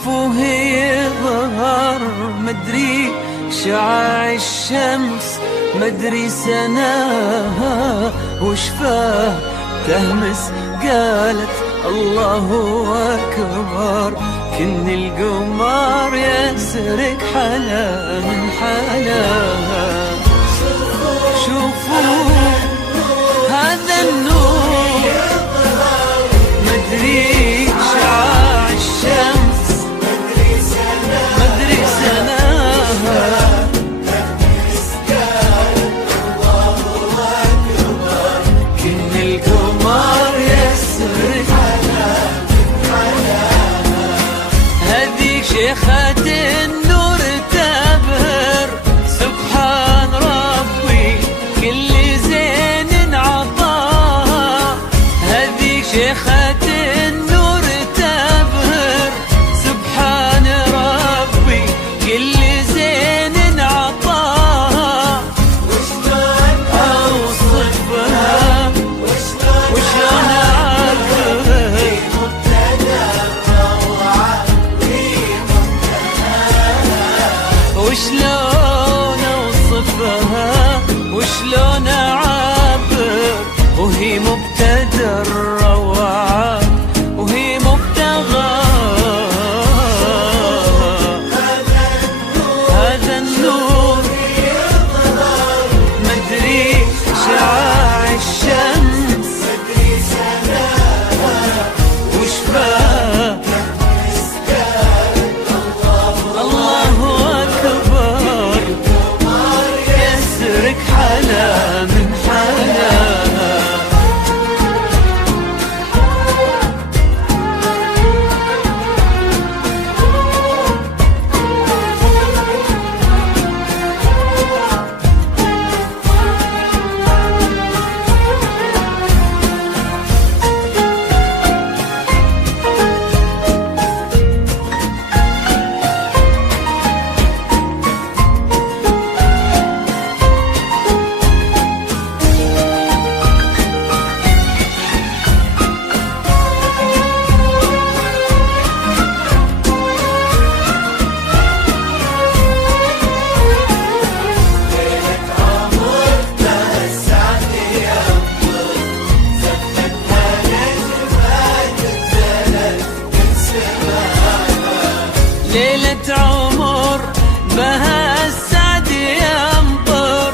شوفوه يظهر مدري شعاع الشمس مدري سناها وشفاه تهمس قالت الله أكبر كن القمر يسرق حلا من حلاها. شوفوا هذا النور مدري شعاع الشمس مدري سناها كن القمر يسرق هذيك شيخة النور تبهر سبحان ربي كل زين عطاها. هذيك شيخة النور تبهر سبحان ربي كل زين عطاها. وشلون أوصفها وشلون أعبر وشلون أوصفها وشلون أعبر وهي مبتدأ الروعة وهي مبتغى. هذا النور مدري شعاع الشمس وشفاه الله أكبر يسرق حلا من حلاها. ليلة عمر بها السعد يمطر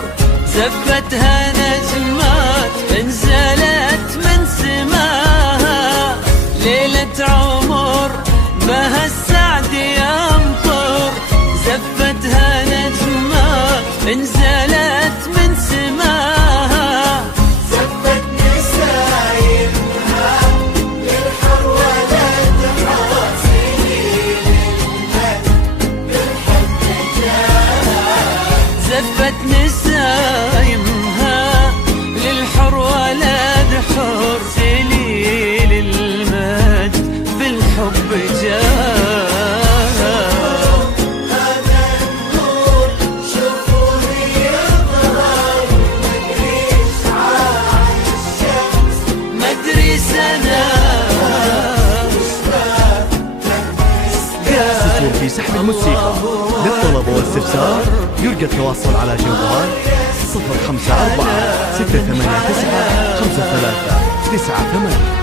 زفتها نجمات انزلت من سماها. ليلة عمر بها السعد يمطر زفتها نجمات انزلت من سماها. زفت نسايمها للحر ولد زفت نسايمها للحر ولد حر سليل المجد بالحب جاها. هذا النور شوفوه يظهر مدري شعاع الشمس مدري سناها استثمر في سحب الموسيقى. للطلب والاستفسار يرجى التواصل على جوال 054 689 5398.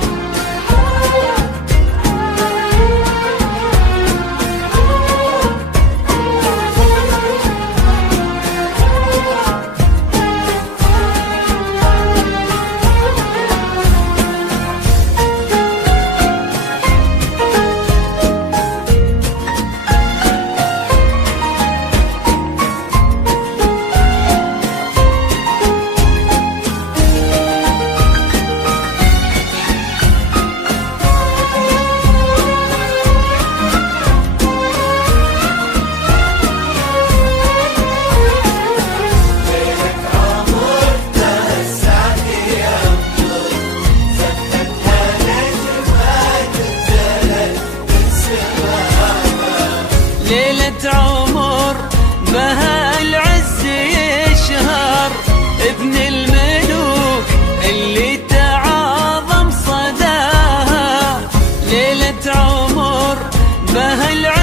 ليلة عمر بها العز يشهر ابن الملوك اللي تعاظم صداها. ليلة عمر بها العز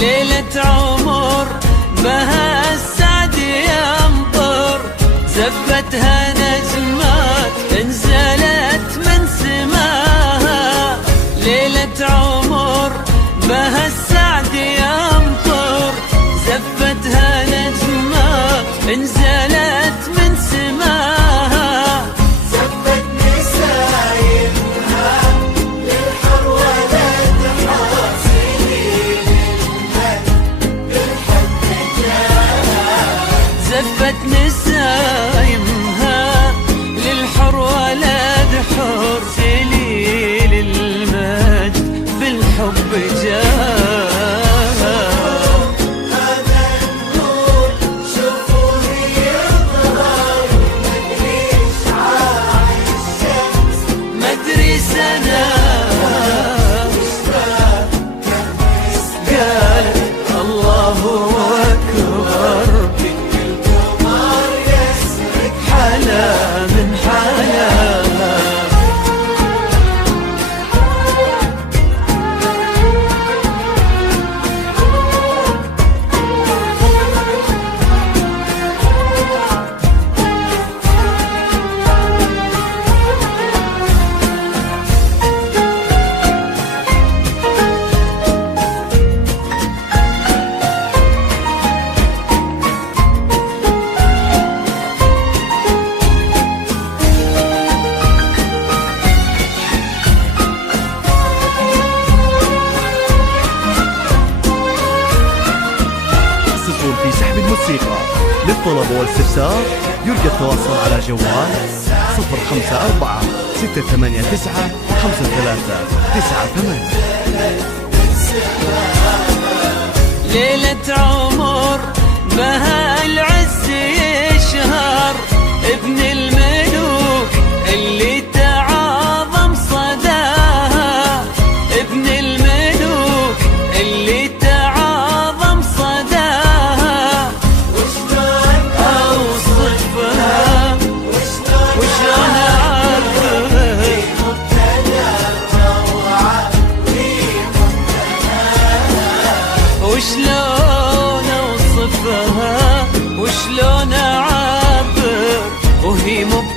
ليلة عمر بها السعد يمطر، زفتها نجمات انزلت من سماها. ليلة عمر بها السعد يمطر، زفتها نجمات انزلت من سماها. زفت نسايمها للحر ولد حاصلين المجد بالحب جاها. زفت نسايمها للحر ولد حر، سليل المجد بالحب جاها. هذا النور شوفوه يظهر، مدري شعاع الشمس مدري سنة قالت الله أكبر، القمر يسرق حلا من حلاها. في سحب الموسيقى. للطلب والاستفسار يرجى التواصل على جوال 054 689 5398. ليلة عمر بها العز يشهر، ابن الملوك اللي تعاظم صداها. ابن الملوك اللي تعاظم صداها. وشلون أوصفها وشلون أعبر، مبتدأ الروعة وشلون أوصفها وشلون أعبر، وهي مبتدأ